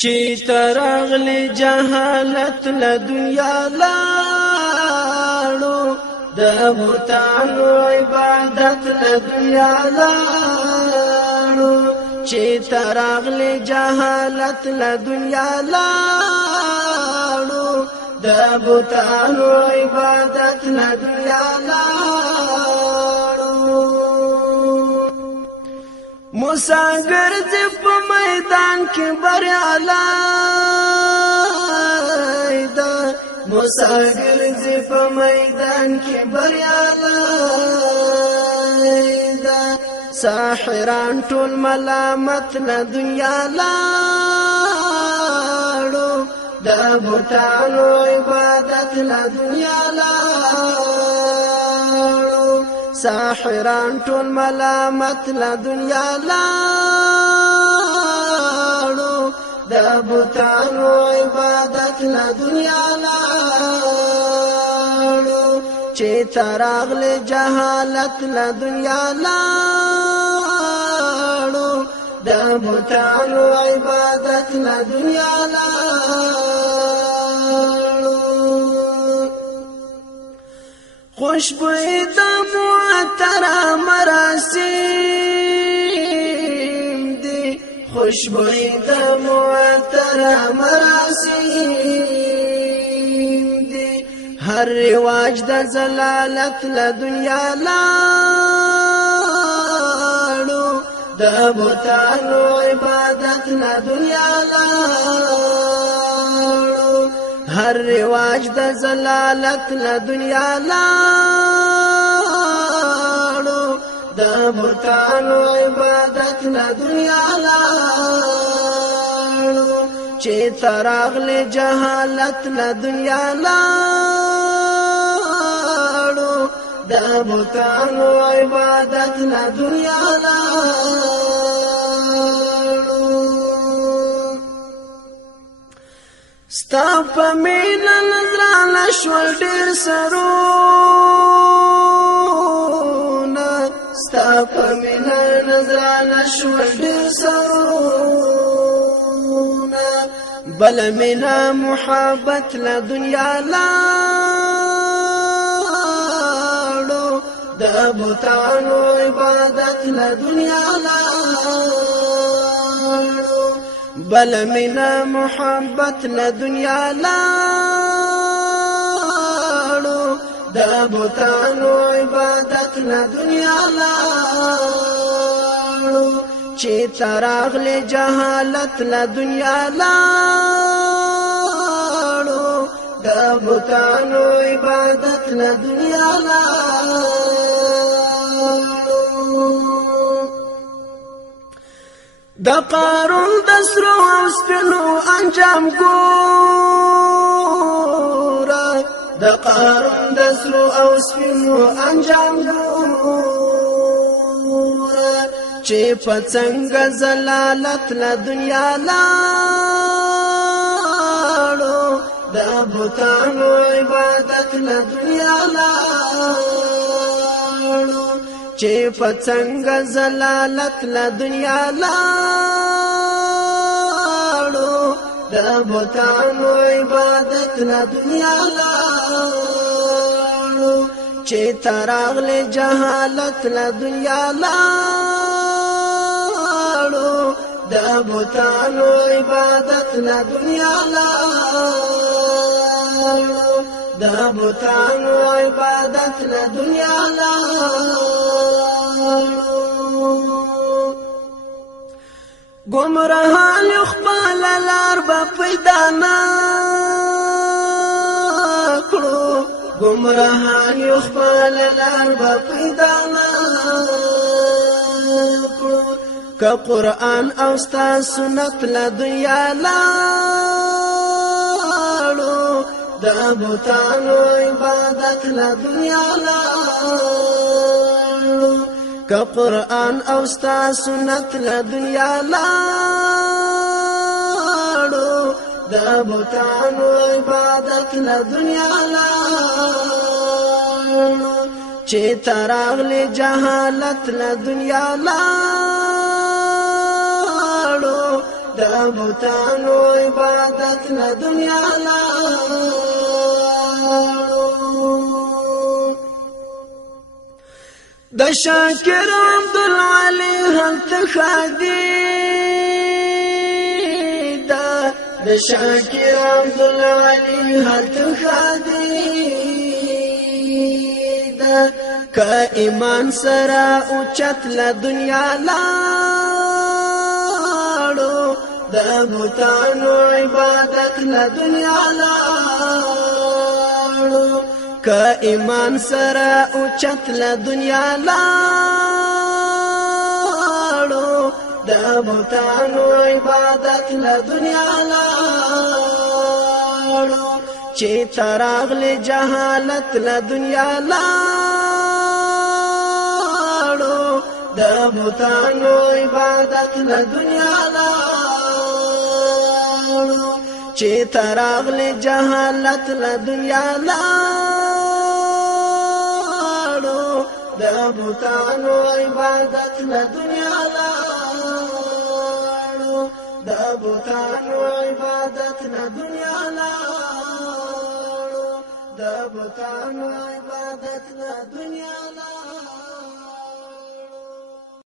چی ترغلی جهالت له دنیا لاړو د بوتانو عبادت له دنیا لاړو چی ترغلی جهالت له دنیا لاړو د بوتانو عبادت له دنیا لاړو مساګر دې په میدان کې بریالی ده مساګر دې په میدان کې بریالی ده ساحران ټول ملامت له دنیا لاړو د بوتانو عبادت له دنیا لاړو ساحران ټول ملامت له دنیا لاړو د بوتانو عبادت له دنیا لاړو چې تراغله جهالت له دنیا لاړو د بوتانو عبادت له دنیا لاړو خوشبوئی د معطر مراسم دی خوشبوئی د معطر مراسم دی هر رواج د زلالت له دنیا لاړو د بوتانو عبادت له دنیا لاړو هر رواج د زلالت له دنیا لاړو د بوتانو عبادت له دنیا لاړو چې تراغله جهالت له دنیا لاړو د بوتانو عبادت له دنیا لاړو ستا په مینا نظرانه شول ډېر سرونه ستا په مینا نظرانه شول ډېر سرونه بل مینا محبت له دنیا لاړو د بوتانو عبادت له دنیا لاړو بل منا محبت له دنیا لاړو د بوتانو عبادت له دنیا لاړو چې تراغله جهالت له دنیا لاړو د بوتانو عبادت له دنیا لاړو د قارون د سرو او سپینو انجام ګوره د قارون د سرو او سپینو انجام ګوره چې په څنګه زلالت له دنیا لاړو د بوتانو عبادت له دنیا لاړو چې په څنګه زلالت له دنیا لاړو د بوتانو عبادت له دنیا لاړو چې تراغله جهالت له دنیا لاړو د بوتانو عبادت له دنیا لاړو د بوتانو عبادت له دنیا لاړو گمراهان خپل لار به پیدا نه کړو گمراهان خپل لار به پیدا نه کړو که قرآن او ستا سنت له دنیا لاړو د بوتانو عبادت له دنیا لاړو که قرآن او ستا سنت له دنیا لاړو د بوتانو عبادت له دنیا لاړو چې تراغله جهالت له دنیا لاړو د د بوتانو عبادت له دنیا لاړو د شاکر عبدالعلی هلته خادي د شاکر عبدالعلی هلته خادي که ایمان سره اوچت له دنیا لاړو د بوتانو عبادت له دنیا لاړو که ایمان سره اوچت له دنیا لاړو د بوتانو عبادت له دنیا لاړو چې تراغل جهالت له دنیا لاړو د بوتانو عبادت له دنیا لاړو چې تراغل جهالت له دنیا لاړو د بوتانو عبادت له دنیا لاړو د بوتانو عبادت له دنیا لاړو د بوتانو عبادت له دنیا لاړو